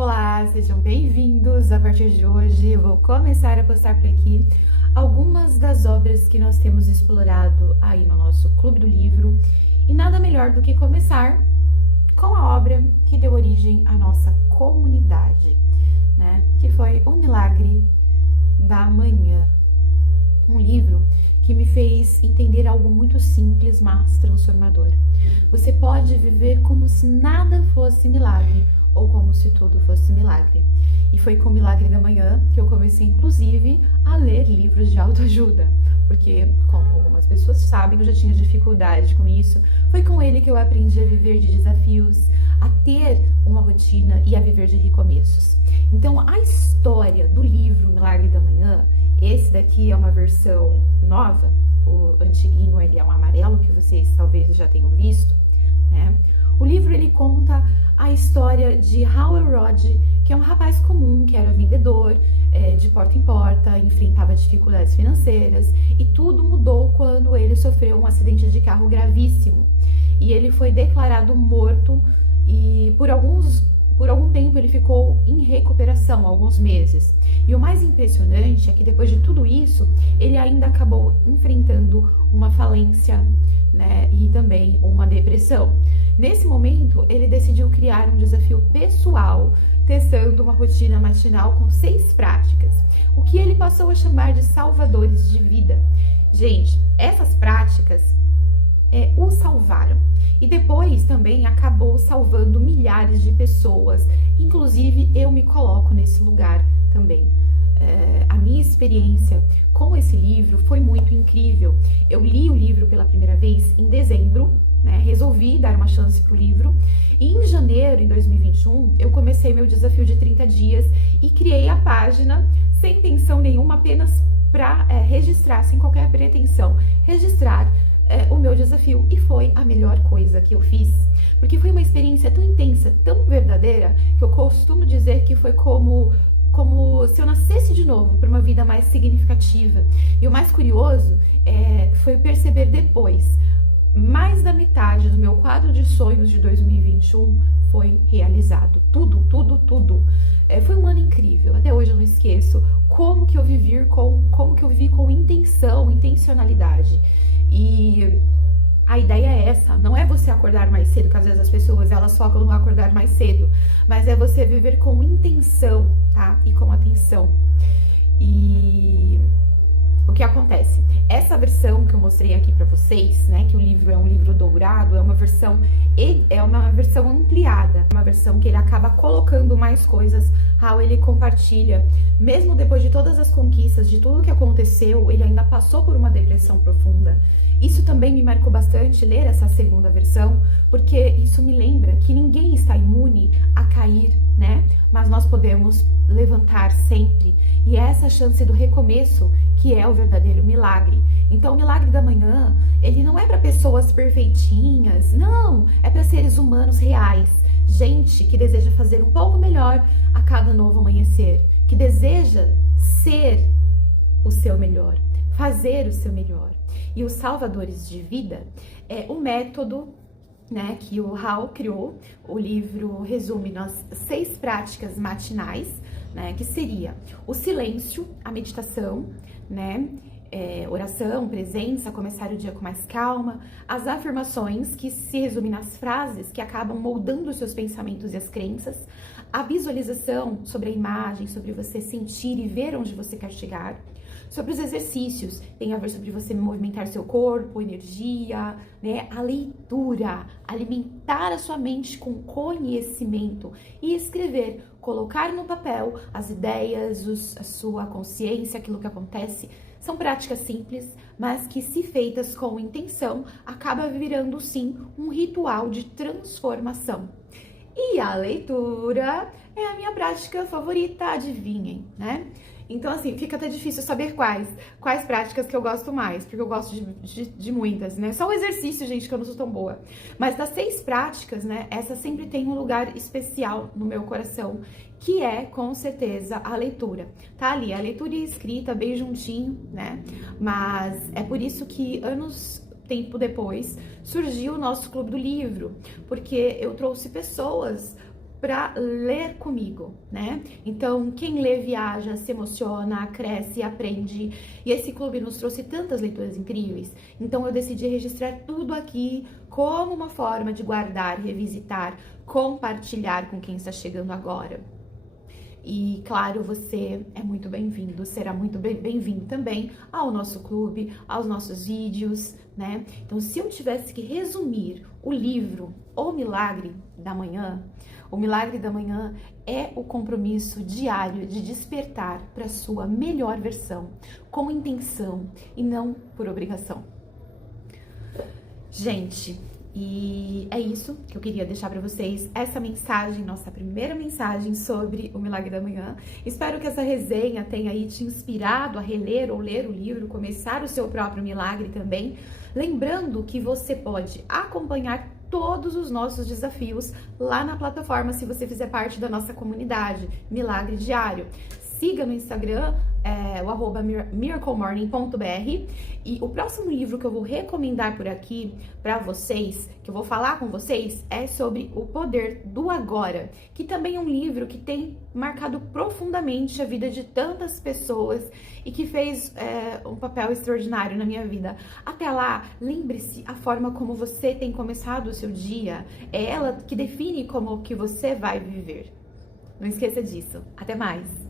Olá, sejam bem-vindos. A partir de hoje eu vou começar a postar por aqui algumas das obras que nós temos explorado aí no nosso Clube do Livro. E nada melhor do que começar com a obra que deu origem à nossa comunidade, né? Que foi O Milagre da Manhã. Um livro que me fez entender algo muito simples, mas transformador. Você pode viver como se nada fosse milagre, ou como se tudo fosse milagre. E foi com o Milagre da Manhã que eu comecei, inclusive, a ler livros de autoajuda. Porque, como algumas pessoas sabem, eu já tinha dificuldade com isso. Foi com ele que eu aprendi a viver de desafios, a ter uma rotina e a viver de recomeços. Então, a história do livro Milagre da Manhã, esse daqui é uma versão nova, o antiguinho ele é um amarelo, que vocês talvez já tenham visto, né? O livro ele conta a história de Howell Rodd, que é um rapaz comum, que era vendedor de porta em porta, enfrentava dificuldades financeiras, e tudo mudou quando ele sofreu um acidente de carro gravíssimo. E ele foi declarado morto, e por algum tempo ele ficou em recuperação, alguns meses. E o mais impressionante é que depois de tudo isso, ele ainda acabou enfrentando uma falência, né, e também uma depressão. Nesse momento, ele decidiu criar um desafio pessoal, testando uma rotina matinal com 6 práticas, o que ele passou a chamar de salvadores de vida. Gente, essas práticas o salvaram. E depois também acabou salvando milhares de pessoas. Inclusive, eu me coloco nesse lugar também. A minha experiência com esse livro foi muito incrível. Eu li o livro pela primeira vez em dezembro, né? Resolvi dar uma chance pro livro. E em janeiro, em 2021, eu comecei meu desafio de 30 dias e criei a página sem intenção nenhuma, apenas para registrar, sem qualquer pretensão, registrar o meu desafio, e foi a melhor coisa que eu fiz, porque foi uma experiência tão intensa, tão verdadeira, que eu costumo dizer que foi como se eu nascesse de novo para uma vida mais significativa. E o mais curioso foi perceber depois, mais da metade do meu quadro de sonhos de 2021 foi realizado. Tudo. Foi um ano incrível. Até hoje eu não esqueço como que eu vivi com intencionalidade. E a ideia é essa, não é você acordar mais cedo, que às vezes as pessoas elas focam no acordar mais cedo, mas é você viver com intenção, tá? E com atenção. E o que acontece? Essa versão que eu mostrei aqui pra vocês, né, que o livro é um livro dourado, é uma versão ampliada, uma versão que ele acaba colocando mais coisas. How ele compartilha, mesmo depois de todas as conquistas, de tudo que aconteceu, ele ainda passou por uma depressão profunda. Isso também me marcou bastante, ler essa segunda versão, porque isso me lembra que ninguém está imune a cair, né? Mas nós podemos levantar sempre. E é essa chance do recomeço que é o verdadeiro milagre. Então, o Milagre da Manhã, ele não é para pessoas perfeitinhas, não, é para seres humanos reais. Gente que deseja fazer um pouco melhor a cada novo amanhecer, que deseja ser o seu melhor, fazer o seu melhor. E os salvadores de vida é o método, né, que o Hal criou. O livro resume nas 6 práticas matinais, né, que seria o silêncio, a meditação, né, oração, presença, começar o dia com mais calma, as afirmações, que se resumem nas frases que acabam moldando os seus pensamentos e as crenças, a visualização, sobre a imagem, sobre você sentir e ver onde você quer chegar, sobre os exercícios, tem a ver sobre você movimentar seu corpo, energia, né? A leitura, alimentar a sua mente com conhecimento e escrever, colocar no papel as ideias, a sua consciência, aquilo que acontece. São práticas simples, mas que, se feitas com intenção, acaba virando sim um ritual de transformação. E a leitura é a minha prática favorita, adivinhem, né? Então, assim, fica até difícil saber quais práticas que eu gosto mais, porque eu gosto de muitas, né? Só o exercício, gente, que eu não sou tão boa. Mas das 6 práticas, né, essa sempre tem um lugar especial no meu coração, que é, com certeza, a leitura. Tá ali, a leitura e a escrita bem juntinho, né? Mas é por isso que tempo depois, surgiu o nosso Clube do Livro, porque eu trouxe pessoas para ler comigo, né? Então, quem lê viaja, se emociona, cresce, aprende. E esse clube nos trouxe tantas leituras incríveis. Então, eu decidi registrar tudo aqui como uma forma de guardar, revisitar, compartilhar com quem está chegando agora. E, claro, você é muito bem-vindo, será muito bem-vindo também ao nosso clube, aos nossos vídeos, né? Então, se eu tivesse que resumir o livro O Milagre da Manhã, o Milagre da Manhã é o compromisso diário de despertar para a sua melhor versão, com intenção e não por obrigação. Gente, e é isso que eu queria deixar para vocês, essa mensagem, nossa primeira mensagem sobre o Milagre da Manhã. Espero que essa resenha tenha aí te inspirado a reler ou ler o livro, começar o seu próprio milagre também. Lembrando que você pode acompanhar todos os nossos desafios lá na plataforma, se você fizer parte da nossa comunidade Milagre Diário. Siga no Instagram, o @miraclemorning.br, e o próximo livro que eu vou recomendar por aqui para vocês, que eu vou falar com vocês, é sobre O Poder do Agora, que também é um livro que tem marcado profundamente a vida de tantas pessoas e que fez um papel extraordinário na minha vida. Até lá, lembre-se, a forma como você tem começado o seu dia é ela que define como que você vai viver. Não esqueça disso. Até mais!